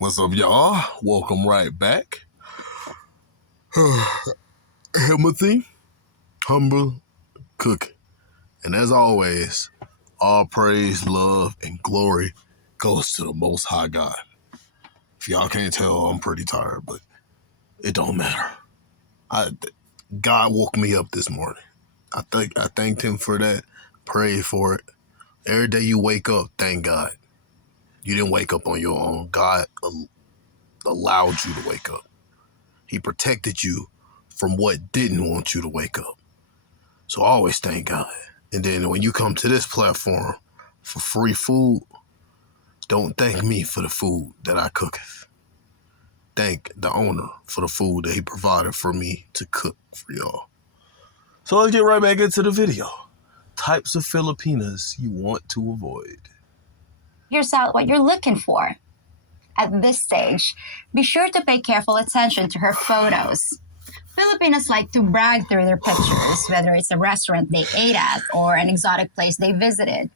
What's up, y'all? Welcome right back. Timothy, humble cooking. And as always, all praise, love, and glory goes to the Most High God. If y'all can't tell, I'm pretty tired, but it don't matter. God woke me up this morning. I thanked him for that. Prayed for it. Every day you wake up, thank God. You didn't wake up on your own. God allowed you to wake up. He protected you from what didn't want you to wake up. So always thank God. And then when you come to this platform for free food, don't thank me for the food that I cooketh. Thank the owner for the food that he provided for me to cook for y'all. So let's get right back into the video. Types of Filipinas you want to avoid. Here's out what you're looking for. At this stage, be sure to pay careful attention to her photos. Filipinos like to brag through their pictures, whether it's a restaurant they ate at or an exotic place they visited.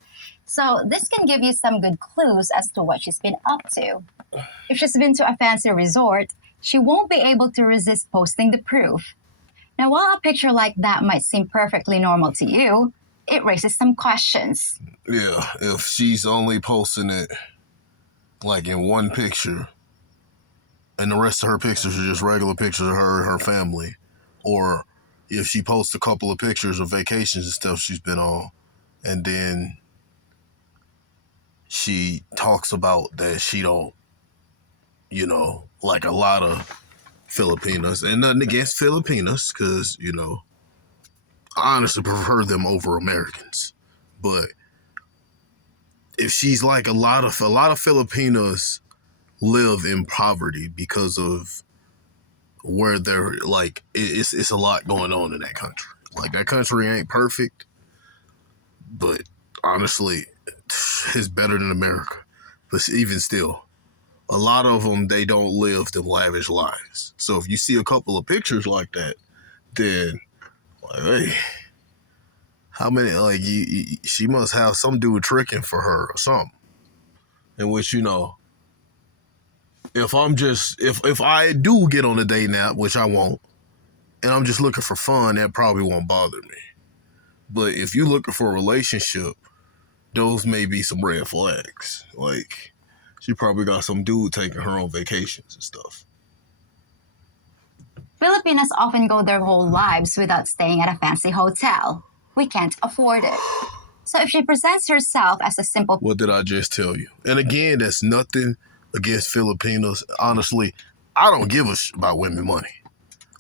So this can give you some good clues as to what she's been up to. If she's been to a fancy resort, she won't be able to resist posting the proof. Now, while a picture like that might seem perfectly normal to you, it raises some questions. Yeah, if she's only posting it like in one picture and the rest of her pictures are just regular pictures of her and her family, or if she posts a couple of pictures of vacations and stuff she's been on, and then she talks about that she don't, like a lot of Filipinas, and nothing against Filipinas, because, I honestly prefer them over Americans. But if she's like a lot of Filipinos live in poverty because of where they're like, it's a lot going on in that country. Like, that country ain't perfect, but honestly, it's better than America. But even still, a lot of them, they don't live them lavish lives. So if you see a couple of pictures like that, then like, hey, how many, like, she must have some dude tricking for her or something. In which, if I do get on a date nap, which I won't, and I'm just looking for fun, that probably won't bother me. But if you're looking for a relationship, those may be some red flags. Like, she probably got some dude taking her on vacations and stuff. Filipinos often go their whole lives without staying at a fancy hotel. We can't afford it. So if she presents herself as a simple... What did I just tell you? And again, that's nothing against Filipinos. Honestly, I don't give a shit about women money.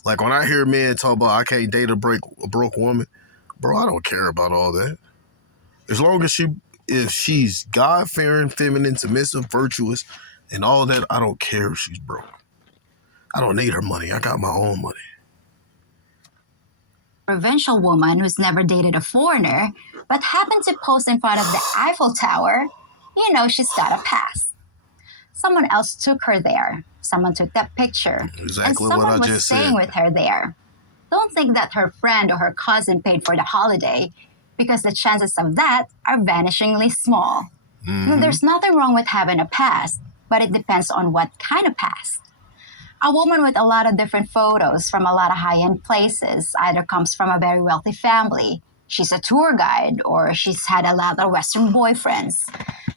Like, when I hear men talk about I can't date a broke woman, bro, I don't care about all that. As long as if she's God-fearing, feminine, submissive, virtuous, and all that, I don't care if she's broke. I don't need her money. I got my own money. Provincial woman who's never dated a foreigner, but happened to post in front of the Eiffel Tower, she's got a pass. Someone else took her there. Someone took that picture. Exactly and someone what I was just staying said. with her there. Don't think that her friend or her cousin paid for the holiday, because the chances of that are vanishingly small. Mm-hmm. There's nothing wrong with having a past, but it depends on what kind of past. A woman with a lot of different photos from a lot of high-end places either comes from a very wealthy family, she's a tour guide, or she's had a lot of Western boyfriends.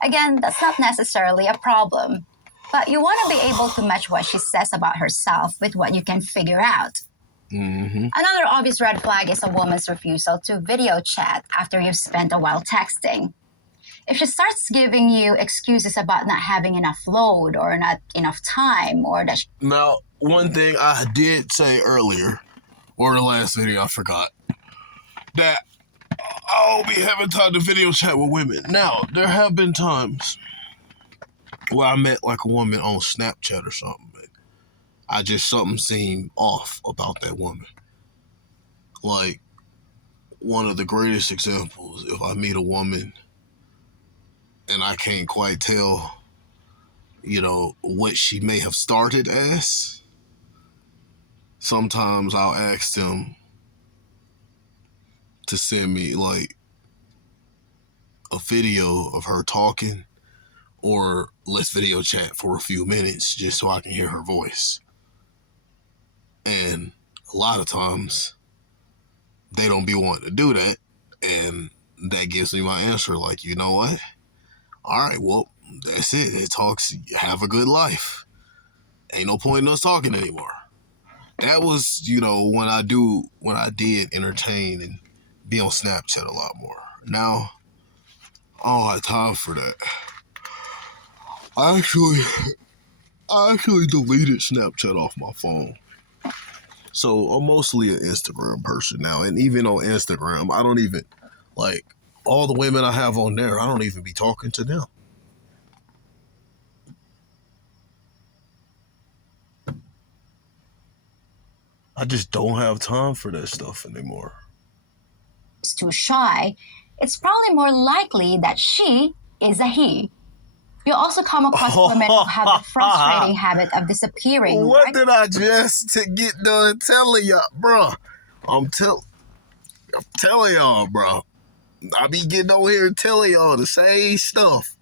Again, that's not necessarily a problem, but you want to be able to match what she says about herself with what you can figure out. Mm-hmm. Another obvious red flag is a woman's refusal to video chat after you've spent a while texting. If she starts giving you excuses about not having enough load or not enough time, or that... Now, one thing I did say earlier, or the last video, I forgot, that I'll be having time to video chat with women. Now, there have been times where I met like a woman on Snapchat or something, but something seemed off about that woman. Like, one of the greatest examples, if I meet a woman and I can't quite tell, what she may have started as, sometimes I'll ask them to send me like a video of her talking, or let's video chat for a few minutes just so I can hear her voice. And a lot of times they don't be wanting to do that. And that gives me my answer. Like, you know what? All right, well, that's it. It talks, have a good life. Ain't no point in us talking anymore. That was, when I did entertain and be on Snapchat a lot more. Now, I don't have time for that. I actually deleted Snapchat off my phone. So I'm mostly an Instagram person now. And even on Instagram, I don't even, all the women I have on there, I don't even be talking to them. I just don't have time for that stuff anymore. Is too shy, it's probably more likely that she is a he. You also come across women who have the frustrating habit of disappearing. What did I just get done telling y'all, bro? I'm telling y'all, bro. I be getting over here and telling y'all the same stuff.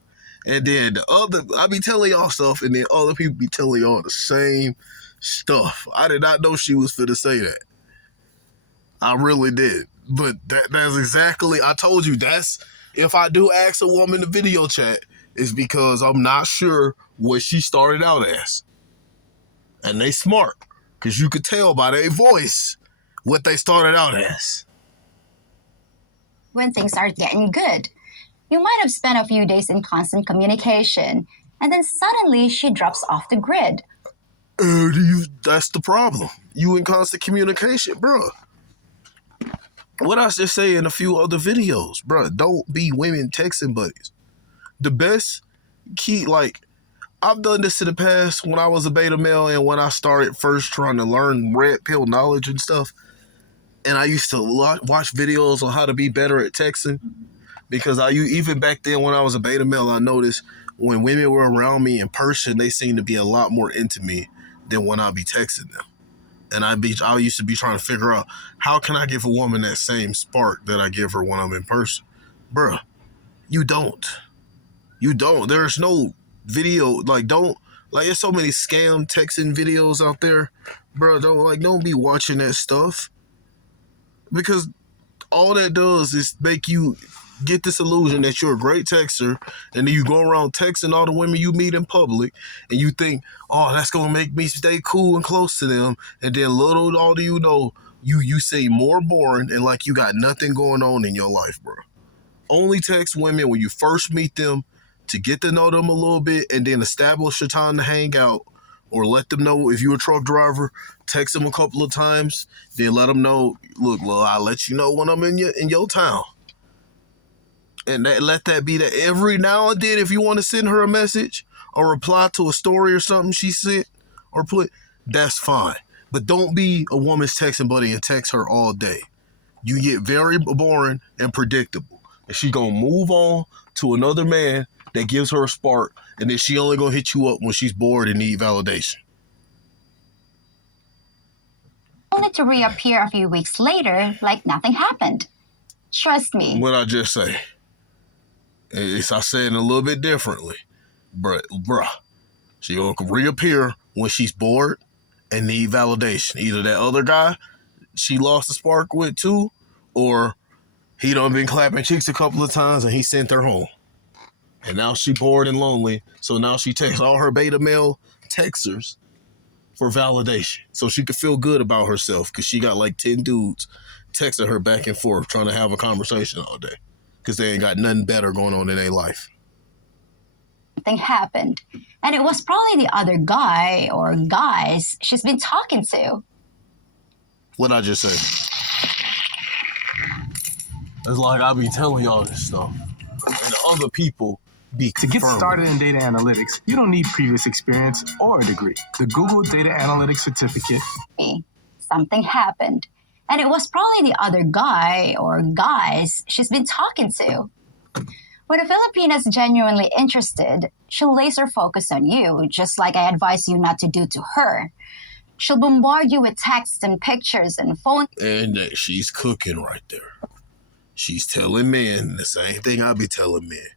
And then I be telling y'all stuff, and then other people be telling y'all the same stuff. I did not know she was finna say that. I really did. But that's exactly, I told you, that's, if I do ask a woman to video chat, it's because I'm not sure what she started out as. And they smart, because you could tell by their voice what they started out as. When things are getting good, you might have spent a few days in constant communication, and then suddenly she drops off the grid. That's the problem. You in constant communication, bro. What I just say in a few other videos, bro, don't be women texting buddies. The best key, I've done this in the past when I was a beta male and when I started first trying to learn red pill knowledge and stuff. And I used to watch videos on how to be better at texting, because even back then when I was a beta male, I noticed when women were around me in person, they seemed to be a lot more into me than when I be texting them. And I used to be trying to figure out, how can I give a woman that same spark that I give her when I'm in person? Bruh, you don't. There's no video, there's so many scam texting videos out there. Bruh, don't be watching that stuff. Because all that does is make you get this illusion that you're a great texter, and then you go around texting all the women you meet in public, and you think, oh, that's going to make me stay cool and close to them, and then little all do you know, you say more boring and like you got nothing going on in your life, bro. Only text women when you first meet them to get to know them a little bit, and then establish a time to hang out, or let them know if you're a truck driver, text them a couple of times, then let them know, look, I'll let you know when I'm in your town. And let that be that every now and then, if you want to send her a message or reply to a story or something she sent or put, that's fine. But don't be a woman's texting buddy and text her all day. You get very boring and predictable. And she going to move on to another man that gives her a spark, and then she only going to hit you up when she's bored and need validation. Only to reappear a few weeks later like nothing happened. Trust me. What I just say? I said it a little bit differently. Bruh, she will reappear when she's bored and need validation. Either that other guy she lost the spark with too, or he done been clapping cheeks a couple of times and he sent her home. And now she bored and lonely, so now she texts all her beta male texters for validation, so she could feel good about herself, because she got 10 dudes texting her back and forth trying to have a conversation all day, because they ain't got nothing better going on in their life. Something happened, and it was probably the other guy or guys she's been talking to. What'd I just say? It's like I be telling y'all this stuff, and the other people be To get started in data analytics, you don't need previous experience or a degree. The Google Data Analytics Certificate. Something happened, and it was probably the other guy or guys she's been talking to. When a Filipina's genuinely interested, she'll laser focus on you, just like I advise you not to do to her. She'll bombard you with texts and pictures and phone. And she's cooking right there. She's telling men the same thing I be telling men.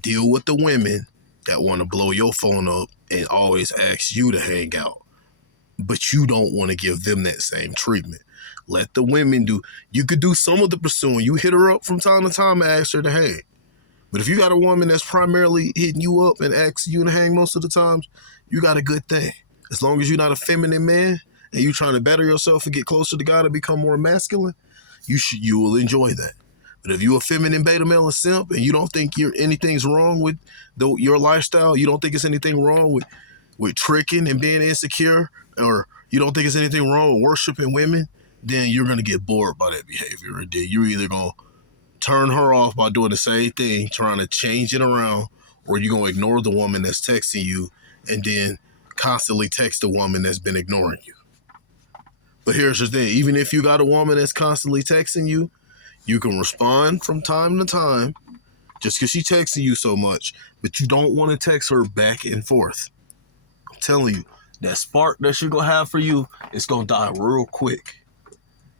Deal with the women that want to blow your phone up and always ask you to hang out, but you don't want to give them that same treatment. Let the women do. You could do some of the pursuing. You hit her up from time to time and ask her to hang. But if you got a woman that's primarily hitting you up and asking you to hang most of the times, you got a good thing. As long as you're not a feminine man and you're trying to better yourself and get closer to God and become more masculine, you will enjoy that. But if you're a feminine beta male and simp and you don't think anything's wrong with your lifestyle, you don't think it's anything wrong with tricking and being insecure, or you don't think there's anything wrong with worshiping women, then you're going to get bored by that behavior. And then you're either going to turn her off by doing the same thing, trying to change it around, or you're going to ignore the woman that's texting you and then constantly text the woman that's been ignoring you. But here's the thing. Even if you got a woman that's constantly texting you, you can respond from time to time just because she's texting you so much, but you don't want to text her back and forth. I'm telling you, that spark that she's going to have for you, it's going to die real quick.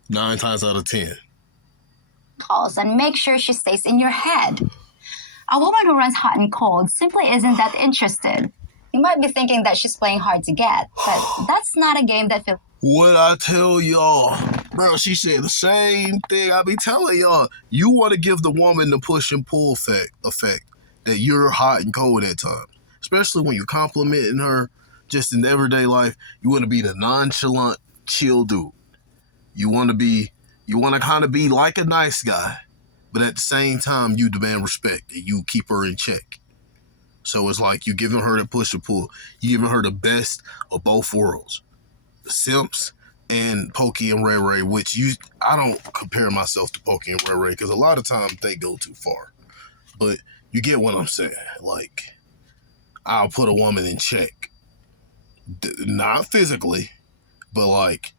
9 times out of 10. Calls and make sure she stays in your head. A woman who runs hot and cold simply isn't that interested. You might be thinking that she's playing hard to get, but that's not a game that What I tell y'all, bro, she said the same thing I be telling y'all. You want to give the woman the push and pull effect that you're hot and cold at times, especially when you're complimenting her just in everyday life. You want to be the nonchalant, chill dude. You want to kind of be like a nice guy, but at the same time, you demand respect and you keep her in check. So it's like you giving her the push and pull. You giving her the best of both worlds. The simps and Pokey and Ray Ray, which I don't compare myself to Pokey and Ray Ray because a lot of times they go too far. But you get what I'm saying. Like, I'll put a woman in check. Not physically, but like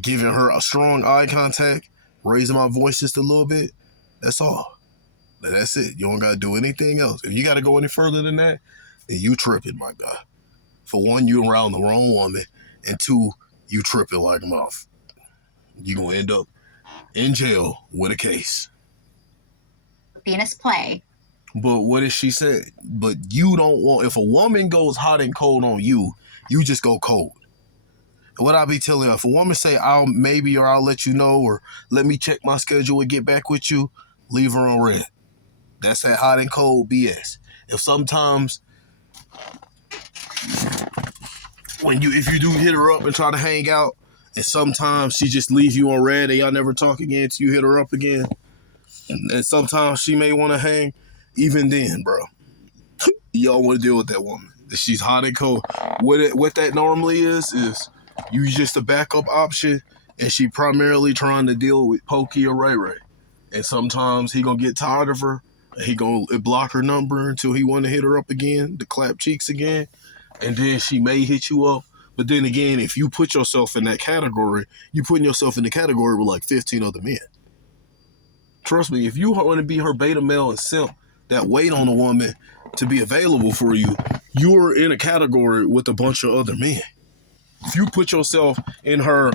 giving her a strong eye contact, raising my voice just a little bit. That's all. That's it. You don't got to do anything else. If you got to go any further than that, then you tripping, my guy. For one, you around the wrong woman. And 2, you tripping like a mouth. You're going to end up in jail with a case. Filipinas play. But what did she say? But you don't want, if a woman goes hot and cold on you, you just go cold. And what I be telling you, if a woman say, I'll let you know, or let me check my schedule and get back with you, leave her on red. That's that hot and cold BS. If sometimes if you do hit her up and try to hang out, and sometimes she just leaves you on red and y'all never talk again till you hit her up again, and sometimes she may want to hang, even then, bro, y'all want to deal with that woman. She's hot and cold. What that normally is you just a backup option, and she primarily trying to deal with Pokey or Ray Ray. And sometimes he gonna get tired of her, and he gonna block her number until he want to hit her up again, to clap cheeks again. And then she may hit you up. But then again, if you put yourself in that category, you're putting yourself in the category with like 15 other men. Trust me, if you want to be her beta male and simp that wait on a woman to be available for you, you're in a category with a bunch of other men. If you put yourself in her,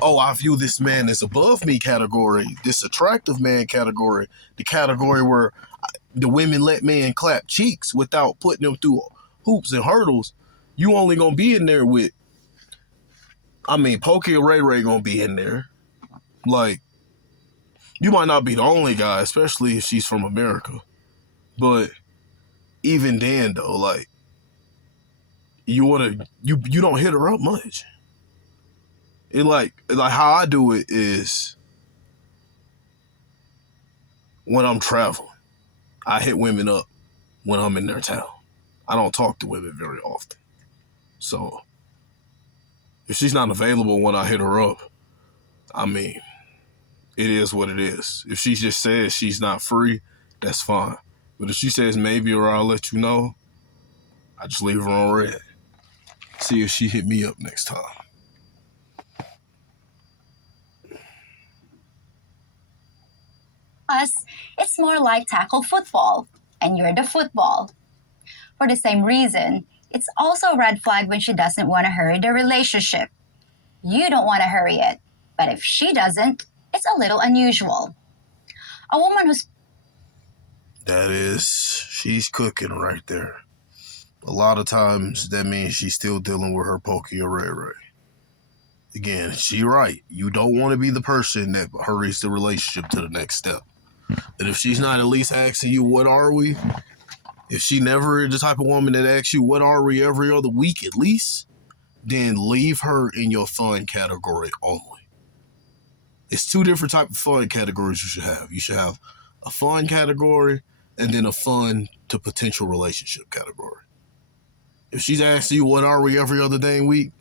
I view this man as above me category, this attractive man category, the category where the women let men clap cheeks without putting them through hoops and hurdles, you only gonna be in there with, Pokey or Ray Ray gonna be in there. Like, you might not be the only guy, especially if she's from America. But even then though, like, you don't hit her up much. It like how I do it is when I'm traveling, I hit women up when I'm in their town. I don't talk to women very often. So if she's not available when I hit her up, it is what it is. If she just says she's not free, that's fine. But if she says maybe or I'll let you know, I just leave her on red. See if she hit me up next time. Plus, it's more like tackle football, and you're the football. For the same reason, it's also a red flag when she doesn't want to hurry the relationship. You don't want to hurry it, but if she doesn't, it's a little unusual. A woman who's... She's cooking right there. A lot of times that means she's still dealing with her pokey or ray ray. Again, she right. You don't want to be the person that hurries the relationship to the next step. And if she's not at least asking you, what are we? If she never is the type of woman that asks you, what are we, every other week at least, then leave her in your fun category only. It's two different types of fun categories you should have. You should have a fun category and then a fun to potential relationship category. If she's asking you, what are we, every other dang week,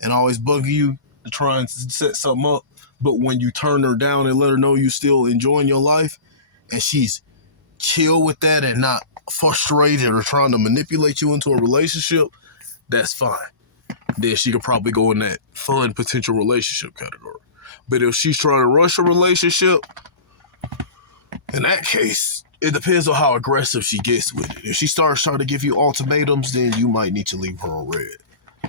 and always bugging you to try and set something up, but when you turn her down and let her know you still enjoying your life, and she's chill with that and not frustrated or trying to manipulate you into a relationship, that's fine. Then she could probably go in that fun potential relationship category. But if she's trying to rush a relationship, in that case, it depends on how aggressive she gets with it. If she starts trying to give you ultimatums, then you might need to leave her on red.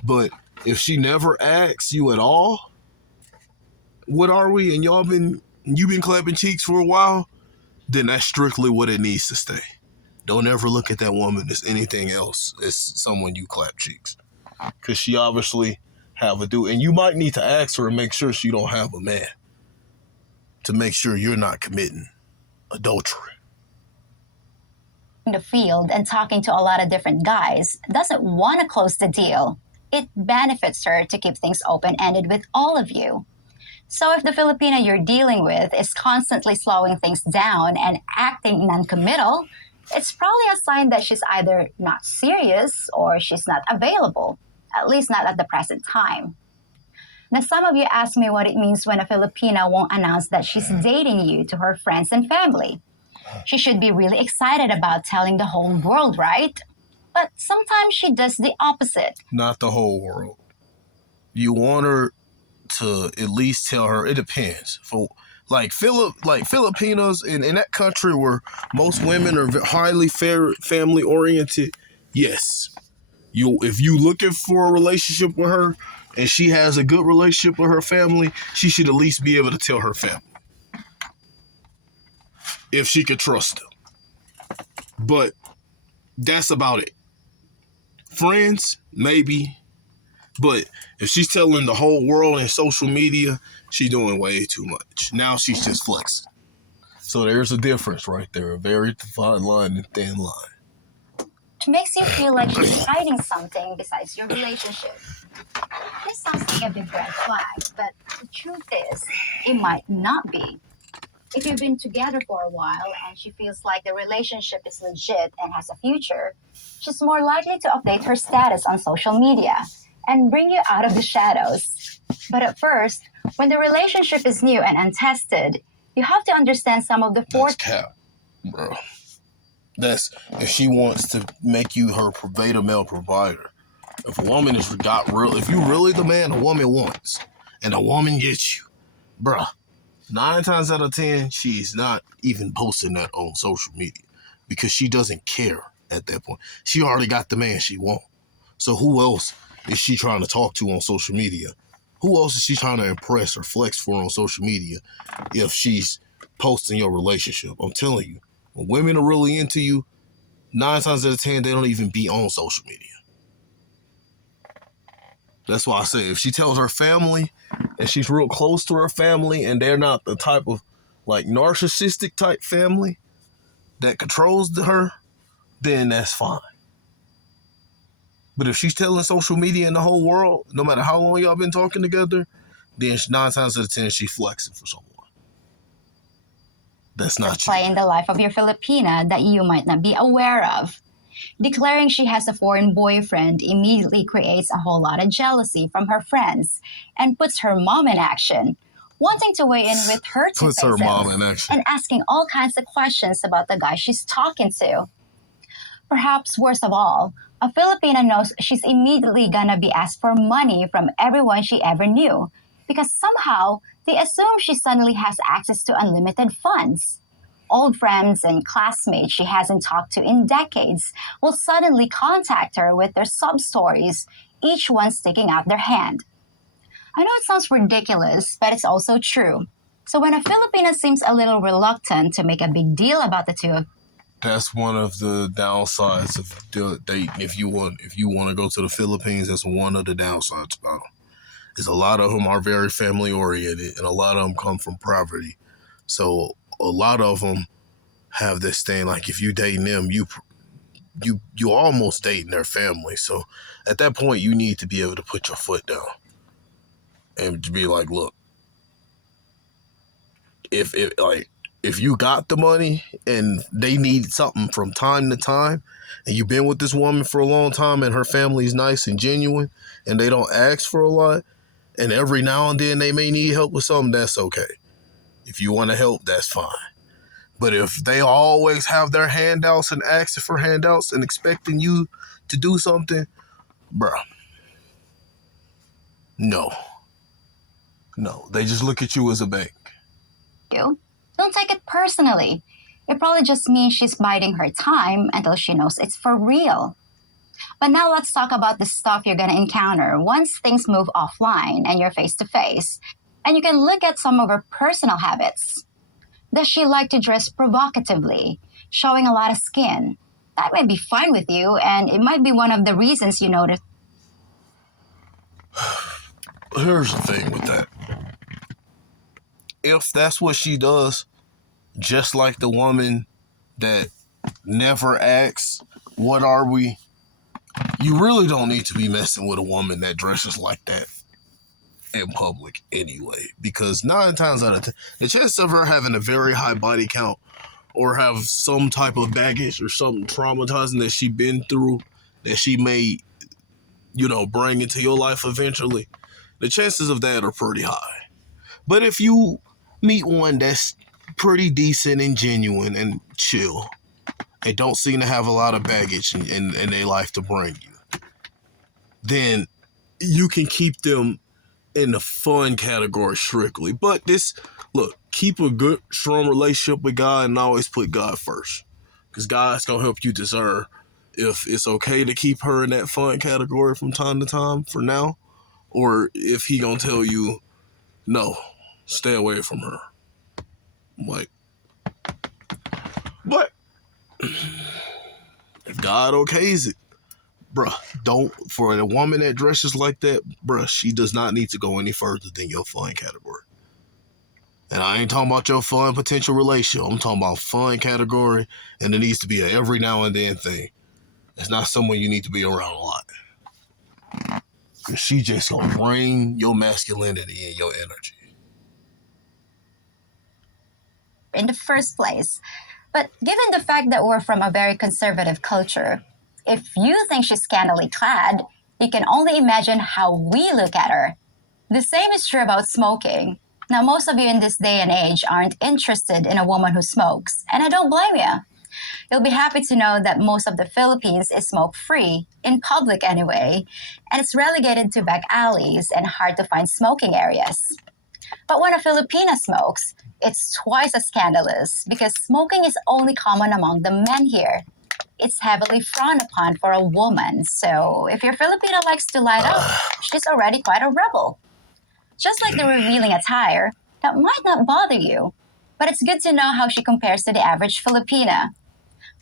But if she never asks you at all, what are we, and you've been clapping cheeks for a while, then that's strictly what it needs to stay. Don't ever look at that woman as anything else as someone you clap cheeks. Because she obviously have a dude. And you might need to ask her and make sure she don't have a man, to make sure you're not committing adultery. In the field and talking to a lot of different guys doesn't want to close the deal. It benefits her to keep things open-ended with all of you. So if the Filipina you're dealing with is constantly slowing things down and acting non-committal, it's probably a sign that she's either not serious or she's not available, at least not at the present time. Now, some of you ask me what it means when a Filipina won't announce that she's dating you to her friends and family. She should be really excited about telling the whole world, right? But sometimes she does the opposite. Not the whole world. You want her to at least tell her. It depends. For Filipinos in that country where most women are highly family oriented, yes. If you looking for a relationship with her and she has a good relationship with her family, she should at least be able to tell her family, if she could trust them. But that's about it. Friends, maybe. But if she's telling the whole world in social media, she's doing way too much. Now she's just flexing. So there's a difference right there. A very fine line and thin line. It makes you feel like she's hiding something besides your relationship. This sounds like a big red flag, but the truth is, it might not be. If you've been together for a while and she feels like the relationship is legit and has a future, she's more likely to update her status on social media and bring you out of the shadows. But at first, when the relationship is new and untested, you have to understand some of the That's cap, bro. That's if she wants to make you her beta male provider. If a woman if you really the man a woman wants, and a woman gets you, bruh, 9 times out of 10, she's not even posting that on social media because she doesn't care at that point. She already got the man she wants. So who else is she trying to talk to on social media? Who else is she trying to impress or flex for on social media if she's posting your relationship? I'm telling you, when women are really into you, 9 times out of 10, they don't even be on social media. That's why I say if she tells her family and she's real close to her family and they're not the type of like narcissistic type family that controls her, then that's fine. But if she's telling social media and the whole world, no matter how long y'all been talking together, then 9 times out of 10, she's flexing for someone. That's not true. Play in the life of your Filipina that you might not be aware of. Declaring she has a foreign boyfriend immediately creates a whole lot of jealousy from her friends and puts her mom in action, wanting to weigh in with her two Puts her mom in action. and asking all kinds of questions about the guy she's talking to. Perhaps worst of all, a Filipina knows she's immediately gonna be asked for money from everyone she ever knew because somehow they assume she suddenly has access to unlimited funds. Old friends and classmates she hasn't talked to in decades will suddenly contact her with their sub stories, each one sticking out their hand. I know it sounds ridiculous, but it's also true. So when a Filipina seems a little reluctant to make a big deal about the two That's one of the downsides of dating. If you want to go to the Philippines, that's one of the downsides about them. Is a lot of them are very family oriented, and a lot of them come from poverty. So a lot of them have this thing like if you dating them, you almost dating their family. So at that point, you need to be able to put your foot down and to be like, look, if you got the money and they need something from time to time, and you've been with this woman for a long time and her family's nice and genuine and they don't ask for a lot, and every now and then they may need help with something, that's okay. If you want to help, that's fine. But if they always have their handouts and asking for handouts and expecting you to do something, bruh, no. They just look at you as a bank. You don't take it personally. It probably just means she's biding her time until she knows it's for real. But now let's talk about the stuff you're going to encounter once things move offline and you're face to face. And you can look at some of her personal habits. Does she like to dress provocatively, showing a lot of skin? That might be fine with you, and it might be one of the reasons you notice. Here's the thing with that. If that's what she does, just like the woman that never asks, what are we? You really don't need to be messing with a woman that dresses like that in public anyway. Because 9 times out of 10, the chance of her having a very high body count or have some type of baggage or something traumatizing that she been through that she may, bring into your life eventually, the chances of that are pretty high. But if you meet one that's pretty decent and genuine and chill, they don't seem to have a lot of baggage in their life to bring you, then you can keep them in the fun category strictly. But keep a good, strong relationship with God and always put God first. Because God's going to help you discern if it's okay to keep her in that fun category from time to time for now, or if he going to tell you, no, stay away from her. But if God okays it, for a woman that dresses like that, she does not need to go any further than your fun category. And I ain't talking about your fun potential relationship. I'm talking about fun category, and it needs to be a every now and then thing. It's not someone you need to be around a lot. Because she just gonna bring your masculinity and your energy. In the first place. But given the fact that we're from a very conservative culture, if you think she's scantily clad, you can only imagine how we look at her. The same is true about smoking. Now, most of you in this day and age aren't interested in a woman who smokes, and I don't blame you. You'll be happy to know that most of the Philippines is smoke-free, in public anyway, and it's relegated to back alleys and hard-to-find smoking areas. But when a Filipina smokes, it's twice as scandalous because smoking is only common among the men here. It's heavily frowned upon for a woman, so if your Filipina likes to light up, she's already quite a rebel. Just like the revealing attire, that might not bother you, but it's good to know how she compares to the average Filipina.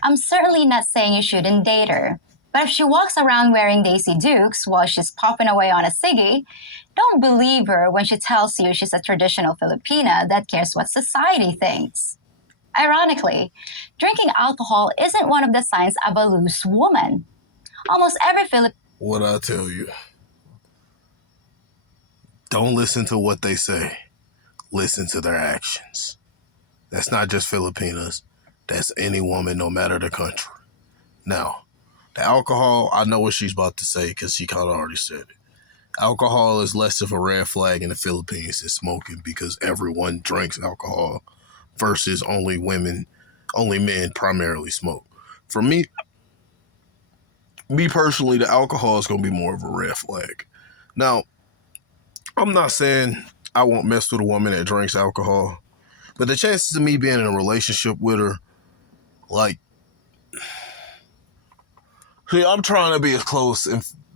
I'm certainly not saying you shouldn't date her, but if she walks around wearing Daisy Dukes while she's popping away on a ciggy, don't believe her when she tells you she's a traditional Filipina that cares what society thinks. Ironically, drinking alcohol isn't one of the signs of a loose woman. Almost every Filipina... What I tell you, don't listen to what they say. Listen to their actions. That's not just Filipinas. That's any woman, no matter the country. Now, the alcohol, I know what she's about to say because she kind of already said it. Alcohol is less of a red flag in the Philippines than smoking because everyone drinks alcohol versus only men primarily smoke. For me personally, the alcohol is going to be more of a red flag. Now, I'm not saying I won't mess with a woman that drinks alcohol, but the chances of me being in a relationship with her, I'm trying to be as close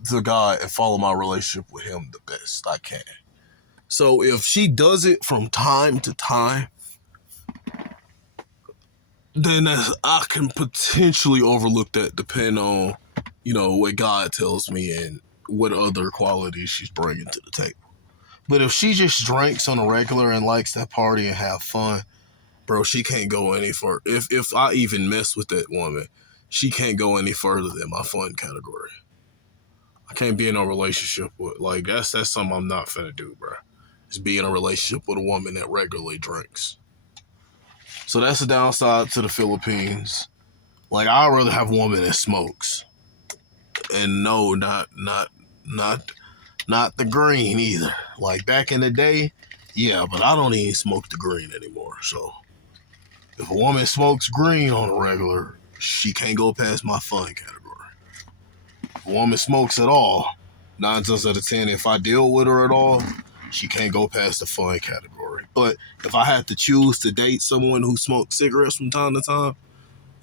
to God and follow my relationship with him the best I can. So if she does it from time to time, then I can potentially overlook that depending on, what God tells me and what other qualities she's bringing to the table. But if she just drinks on a regular and likes that party and have fun, bro, she can't go any further. If I even mess with that woman, she can't go any further than my fun category. I can't be in a relationship with, that's something I'm not finna do, bro. Is be in a relationship with a woman that regularly drinks. So that's the downside to the Philippines. I'd rather have a woman that smokes. And no, not the green either. Back in the day, yeah, but I don't even smoke the green anymore. So if a woman smokes green on a regular, she can't go past my fun category. If a woman smokes at all, 9 times out of 10, if I deal with her at all, she can't go past the fun category. But if I had to choose to date someone who smokes cigarettes from time to time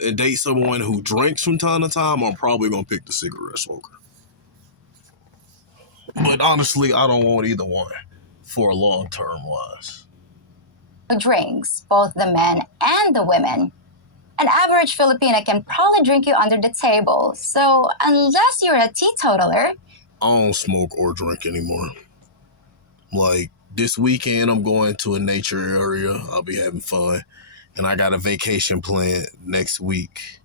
and date someone who drinks from time to time, I'm probably going to pick the cigarette smoker. But honestly, I don't want either one for a long-term wise. Drinks, both the men and the women. An average Filipina can probably drink you under the table. So unless you're a teetotaler, I don't smoke or drink anymore. This weekend, I'm going to a nature area. I'll be having fun. And I got a vacation planned next week.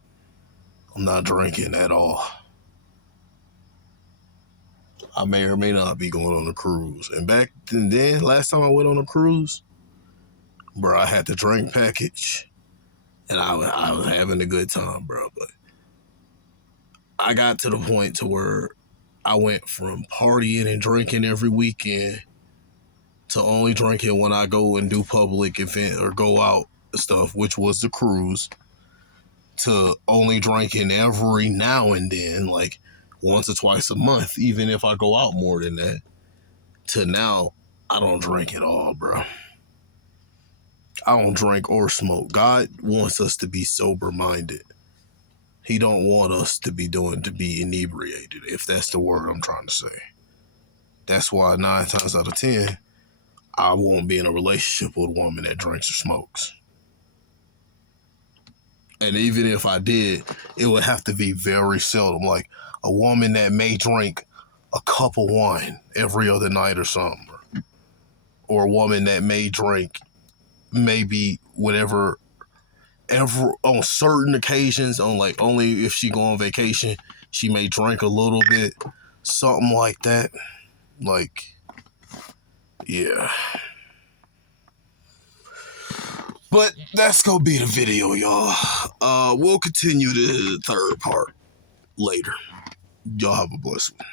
I'm not drinking at all. I may or may not be going on a cruise. And back then, last time I went on a cruise, bro, I had the drink package. And I was having a good time, bro. But I got to the point to where I went from partying and drinking every weekend to only drinking when I go and do public event or go out and stuff, which was the cruise, to only drinking every now and then, once or twice a month, even if I go out more than that, to now I don't drink at all, bro. I don't drink or smoke. God wants us to be sober-minded. He don't want us to be inebriated, if that's the word I'm trying to say. That's why 9 times out of 10, I won't be in a relationship with a woman that drinks or smokes. And even if I did, it would have to be very seldom. A woman that may drink a cup of wine every other night or something. Or a woman that may drink maybe whatever, ever on certain occasions, on only if she go on vacation, she may drink a little bit. Something like that. Yeah. But that's gonna be the video, y'all. We'll continue the third part later. Y'all have a blessed one.